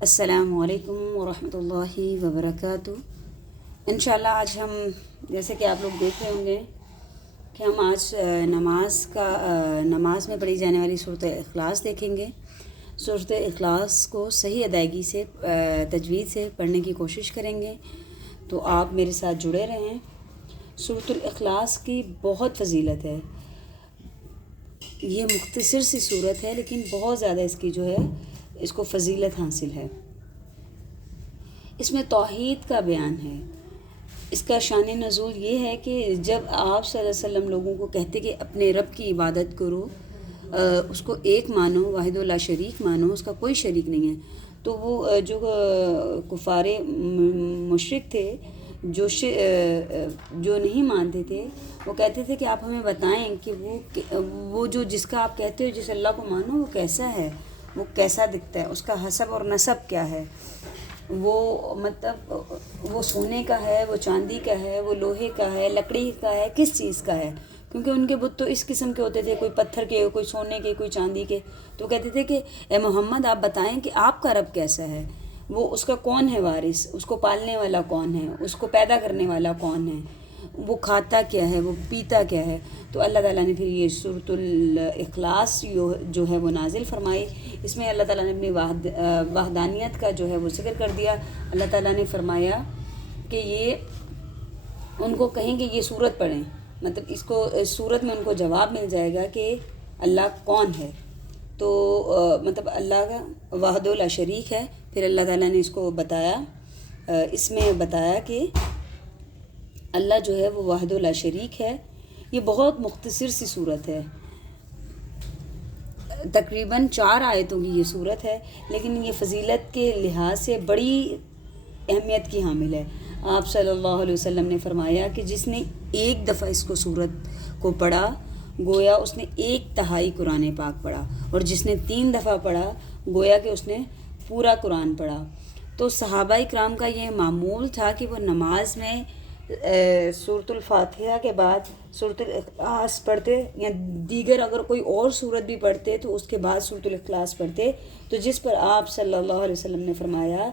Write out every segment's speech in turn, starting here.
السلام علیکم ورحمۃ اللہ وبرکاتہ۔ انشاءاللہ آج ہم، جیسے کہ آپ لوگ دیکھ رہے ہوں گے کہ ہم آج نماز میں پڑھی جانے والی سورۃ اخلاص دیکھیں گے۔ سورۃ اخلاص کو صحیح ادائیگی سے تجوید سے پڑھنے کی کوشش کریں گے، تو آپ میرے ساتھ جڑے رہیں۔ سورۃ الاخلاص کی بہت فضیلت ہے۔ یہ مختصر سی صورت ہے لیکن بہت زیادہ اس کو فضیلت حاصل ہے۔ اس میں توحید کا بیان ہے۔ اس کا شان نزول یہ ہے کہ جب آپ صلی اللہ علیہ وسلم لوگوں کو کہتے کہ اپنے رب کی عبادت کرو، اس کو ایک مانو، واحد لا شریک مانو، اس کا کوئی شریک نہیں ہے، تو وہ جو کفار مشرک تھے، جو نہیں مانتے تھے، وہ کہتے تھے کہ آپ ہمیں بتائیں کہ وہ جو جس کا آپ کہتے ہو، جس اللہ کو مانو، وہ کیسا ہے، وہ کیسا دکھتا ہے، اس کا حسب اور نسب کیا ہے، وہ سونے کا ہے، وہ چاندی کا ہے، وہ لوہے کا ہے، لکڑی کا ہے، کس چیز کا ہے؟ کیونکہ ان کے بت تو اس قسم کے ہوتے تھے، کوئی پتھر کے، کوئی سونے کے، کوئی چاندی کے۔ تو کہتے تھے کہ اے محمد آپ بتائیں کہ آپ کا رب کیسا ہے، وہ اس کا کون ہے وارث، اس کو پالنے والا کون ہے، اس کو پیدا کرنے والا کون ہے، وہ کھاتا کیا ہے، وہ پیتا کیا ہے۔ تو اللہ تعالیٰ نے پھر یہ سورۃ الاخلاص جو ہے وہ نازل فرمائی۔ اس میں اللہ تعالیٰ نے اپنی وحدانیت کا جو ہے وہ ذکر کر دیا۔ اللہ تعالیٰ نے فرمایا کہ یہ ان کو کہیں کہ یہ سورت پڑھیں، مطلب اس سورت میں ان کو جواب مل جائے گا کہ اللہ کون ہے، تو مطلب اللہ کا وحدہ لا شریک ہے۔ پھر اللہ تعالیٰ نے اس کو بتایا، اس میں بتایا کہ اللہ جو ہے وہ وحدہ لا شریک ہے۔ یہ بہت مختصر سی صورت ہے، تقریباً 4 آیتوں کی یہ صورت ہے، لیکن یہ فضیلت کے لحاظ سے بڑی اہمیت کی حامل ہے۔ آپ صلی اللہ علیہ وسلم نے فرمایا کہ جس نے ایک دفعہ اس صورت کو پڑھا، گویا اس نے 1/3 قرآن پاک پڑھا، اور جس نے 3 دفعہ پڑھا، گویا کہ اس نے پورا قرآن پڑھا۔ تو صحابہ کرام کا یہ معمول تھا کہ وہ نماز میں سورۃ الفاتحہ کے بعد سورۃ الاخلاص پڑھتے، یا دیگر اگر کوئی اور سورت بھی پڑھتے تو اس کے بعد سورۃ الاخلاص پڑھتے، تو جس پر آپ صلی اللہ علیہ وسلم نے فرمایا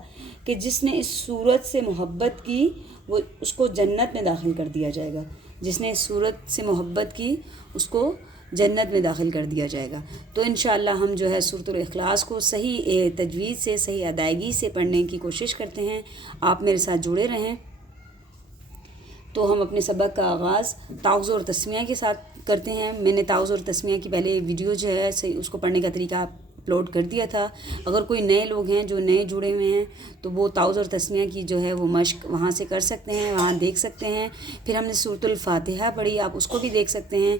کہ جس نے اس سورت سے محبت کی، وہ اس کو جنت میں داخل کر دیا جائے گا۔ جس نے اس سورت سے محبت کی، اس کو جنت میں داخل کر دیا جائے گا۔ تو انشاءاللہ ہم جو ہے سورۃ الاخلاص کو صحیح تجوید سے، صحیح ادائیگی سے پڑھنے کی کوشش کرتے ہیں۔ آپ میرے ساتھ جڑے رہیں۔ تو ہم اپنے سبق کا آغاز تعوذ اور تسمیہ کے ساتھ کرتے ہیں۔ میں نے تعوذ اور تسمیہ کی پہلے ویڈیو جو ہے اس کو پڑھنے کا طریقہ اپلوڈ کر دیا تھا۔ اگر کوئی نئے لوگ ہیں جو نئے جڑے ہوئے ہیں تو وہ تعوذ اور تسمیہ کی جو ہے وہ مشق وہاں سے کر سکتے ہیں، وہاں دیکھ سکتے ہیں۔ پھر ہم نے سورۃ الفاتحہ پڑھی، آپ اس کو بھی دیکھ سکتے ہیں۔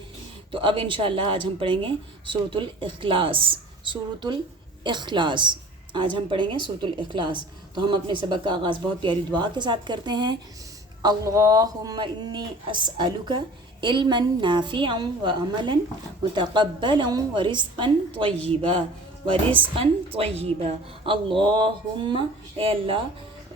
تو اب انشاءاللہ آج ہم پڑھیں گے سورۃ الاخلاص۔ سورۃ الاخلاص آج ہم پڑھیں گے سورۃ الاخلاص۔ تو ہم اپنے سبق کا آغاز بہت پیاری دعا کے ساتھ کرتے ہیں۔ اللہم انی اسألک علما نافعا وعملا متقبلا ورزقا طیبا۔ اللہم، اے اللہ،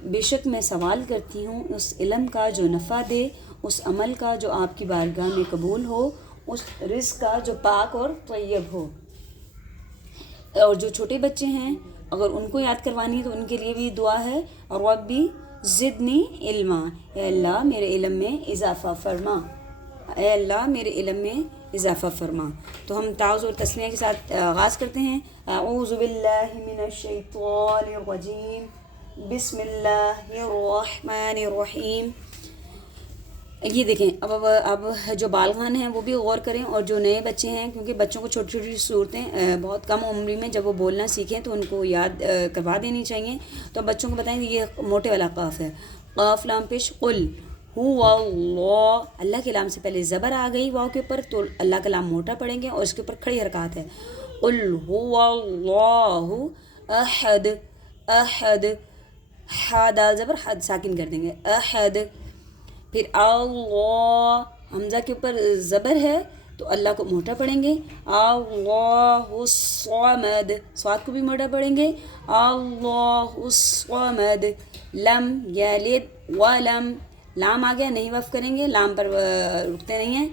بے شک میں سوال کرتی ہوں اس علم کا جو نفع دے، اس عمل کا جو آپ کی بارگاہ میں قبول ہو، اس رزق کا جو پاک اور طیب ہو۔ اور جو چھوٹے بچے ہیں اگر ان کو یاد کروانی ہے تو ان کے لیے بھی دعا ہے، ربی زدنی علما، اے اللہ میرے علم میں اضافہ فرما، اے اللہ میرے علم میں اضافہ فرما۔ تو ہم تعوذ اور تسمیہ کے ساتھ آغاز کرتے ہیں۔ اعوذ باللہ من الشیطان الرجیم، بسم اللہ الرحمن الرحیم۔ یہ دیکھیں، اب جو بالغان ہیں وہ بھی غور کریں، اور جو نئے بچے ہیں، کیونکہ بچوں کو چھوٹی چھوٹی صورتیں بہت کم عمری میں جب وہ بولنا سیکھیں تو ان کو یاد کروا دینی چاہیے۔ تو بچوں کو بتائیں کہ یہ موٹے والا قاف ہے، قاف لام پیش قل هو اللہ، اللہ کے لام سے پہلے زبر آ گئی واو کے اوپر، تو اللہ کا لام موٹا پڑھیں گے اور اس کے اوپر کھڑی حرکات ہے۔ قل هو اللہ احد، احد، حا دال زبر حد ساکن کر دیں گے، احد۔ پھر اللہ، حمزہ کے اوپر زبر ہے تو اللہ کو موٹا پڑھیں گے، اللہ الصمد، صاد کو بھی موٹا پڑھیں گے، اللہ الصمد، لم یلد ولم، لام آ گیا نہیں وقف کریں گے، لام پر رکتے نہیں ہیں،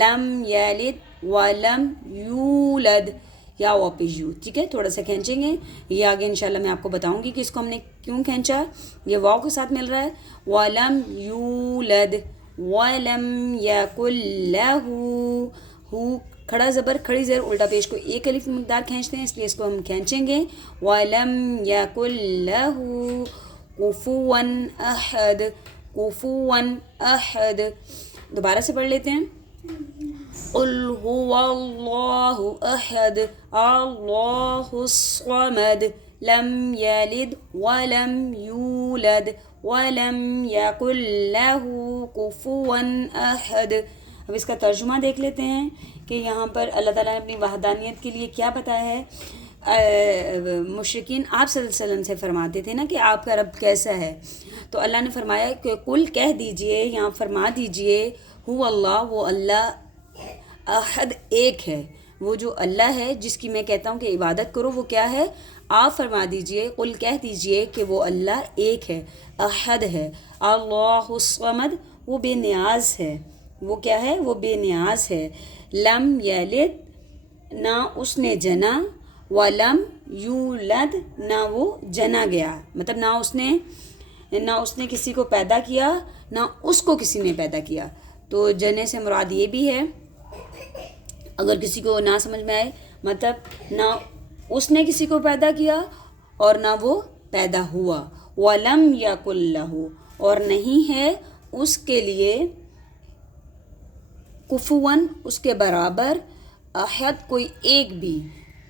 لم یلد ولم یولد، یا واپس یو. ٹھیک ہے, تھوڑا سا کھینچیں گے. یہ آگے انشاءاللہ میں آپ کو بتاؤں گی کہ اس کو ہم نے کیوں کھینچا. یہ واو کے ساتھ مل رہا ہے. وَلَمْ يُولَدْ وَلَمْ يَكُنْ لَهُ, ہو کھڑا زبر کھڑی زیر الٹا پیش کو ایک الف مقدار کھینچتے ہیں, اس لیے اس کو ہم کھینچیں گے. وَلَمْ يَكُنْ لَهُ كُفُوًا أَحَدٌ, كُفُوًا أَحَدٌ. دوبارہ سے پڑھ لیتے ہیں. قُلْ هُوَ اللَّهُ أَحَدٌ اللَّهُ الصَّمَدُ لَمْ يَلِدْ وَلَمْ يُولَدْ وَلَمْ يَكُنْ لَهُ كُفُوًا أَحَدٌ. اب اس کا ترجمہ دیکھ لیتے ہیں کہ یہاں پر اللہ تعالیٰ نے اپنی وحدانیت کے لیے کیا بتایا ہے. مشرکین آپ صلی اللہ علیہ وسلم سے فرماتے تھے نا کہ آپ کا رب کیسا ہے, تو اللہ نے فرمایا کہ کل کہہ دیجئے, یہاں فرما دیجئے, ہو اللہ, وہ اللہ, احد ایک ہے, وہ جو اللہ ہے جس کی میں کہتا ہوں کہ عبادت کرو وہ کیا ہے. آپ فرما دیجئے, قل کہہ دیجئے کہ وہ اللہ ایک ہے, احد ہے. اللہ الصمد, وہ بے نیاز ہے, وہ کیا ہے, وہ بے نیاز ہے. لم یلد, نہ اس نے جنا, ولم یولد, نہ وہ جنا گیا, مطلب نہ اس نے کسی کو پیدا کیا, نہ اس کو کسی نے پیدا کیا. تو جنے سے مراد یہ بھی ہے, اگر کسی کو نہ سمجھ میں آئے, مطلب نہ اس نے کسی کو پیدا کیا اور نہ وہ پیدا ہوا. وَلَمْ يَكُنْ لَهُ, اور نہیں ہے اس کے لیے, کفواً اس کے برابر, احد کوئی ایک بھی,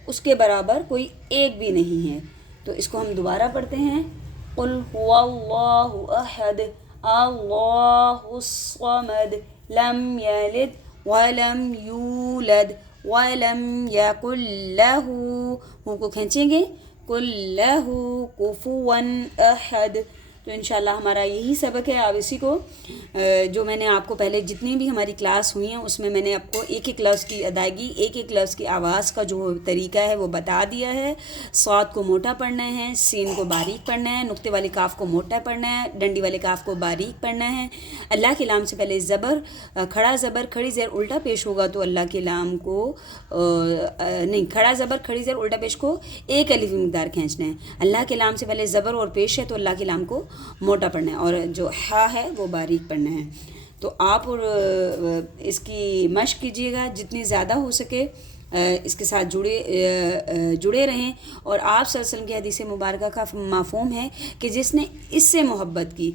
اس کے برابر کوئی ایک بھی نہیں ہے. تو اس کو ہم دوبارہ پڑھتے ہیں. قُلْ هُوَ اللَّهُ أَحَدٌ اللَّهُ الصَّمَدُ لَمْ يَلِدْ وَلَمْ يُولَدْ وَلَمْ يَكُنْ لَهُ, ہو کو کھینچیں گے, قُلْ لَهُ كُفُوًا أَحَدٌ. تو انشاءاللہ ہمارا یہی سبق ہے. آپ اسی کو جو میں نے آپ کو پہلے جتنی بھی ہماری کلاس ہوئی ہیں اس میں میں نے آپ کو ایک ایک لفظ کی ادائیگی, ایک ایک لفظ کی آواز کا جو طریقہ ہے وہ بتا دیا ہے. صاد کو موٹا پڑھنا ہے, سین کو باریک پڑھنا ہے, نقطے والے کاف کو موٹا پڑھنا ہے, ڈنڈی والے کاف کو باریک پڑھنا ہے. اللہ کے لام سے پہلے زبر, کھڑا زبر کھڑی زیر الٹا پیش ہوگا تو اللہ کے لام کو نہیں, کھڑا زبر کھڑی زیر الٹا پیش کو ایک الف مقدار کھینچنا ہے. اللہ کے لام سے پہلے زبر اور پیش ہے تو اللہ کے لام کو موٹا پڑھنا ہے, اور جو ہا ہے وہ باریک پڑھنا ہے. تو آپ اس کی مشق کیجیے گا جتنی زیادہ ہو سکے, اس کے ساتھ جڑے رہیں. اور آپ صلی اللہ علیہ وسلم کی حدیث مبارکہ کا مفہوم ہے کہ جس نے اس سے محبت کی,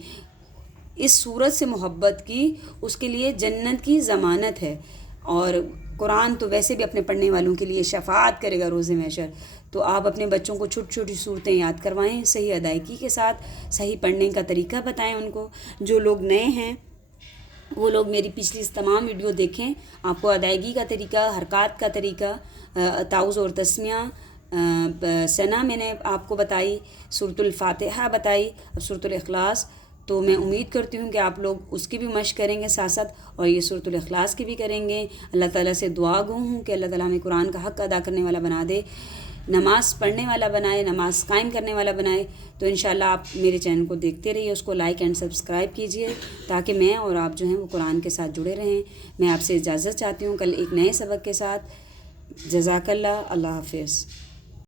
اس صورت سے محبت کی, اس کے لیے جنت کی ضمانت ہے. اور قرآن تو ویسے بھی اپنے پڑھنے والوں کے لیے شفاعت کرے گا روز محشر. تو آپ اپنے بچوں کو چھوٹی چھوٹی صورتیں یاد کروائیں, صحیح ادائیگی کے ساتھ, صحیح پڑھنے کا طریقہ بتائیں ان کو. جو لوگ نئے ہیں وہ لوگ میری پچھلی تمام ویڈیو دیکھیں, آپ کو ادائیگی کا طریقہ, حرکات کا طریقہ, تعوذ اور تسمیہ, ثنا میں نے آپ کو بتائی, سورۃ الفاتحہ بتائی, اب سورۃ الاخلاص. تو میں امید کرتی ہوں کہ آپ لوگ اس کی بھی مشق کریں گے ساتھ ساتھ, اور یہ سورۃ الاخلاص کی بھی کریں گے. اللہ تعالیٰ سے دعا گو ہوں کہ اللہ تعالیٰ ہمیں قرآن کا حق ادا کرنے والا بنا دے, نماز پڑھنے والا بنائے, نماز قائم کرنے والا بنائے. تو انشاءاللہ آپ میرے چینل کو دیکھتے رہیے, اس کو لائک اینڈ سبسکرائب کیجئے تاکہ میں اور آپ جو ہیں وہ قرآن کے ساتھ جڑے رہیں. میں آپ سے اجازت چاہتی ہوں کل ایک نئے سبق کے ساتھ. جزاک اللہ. اللہ حافظ.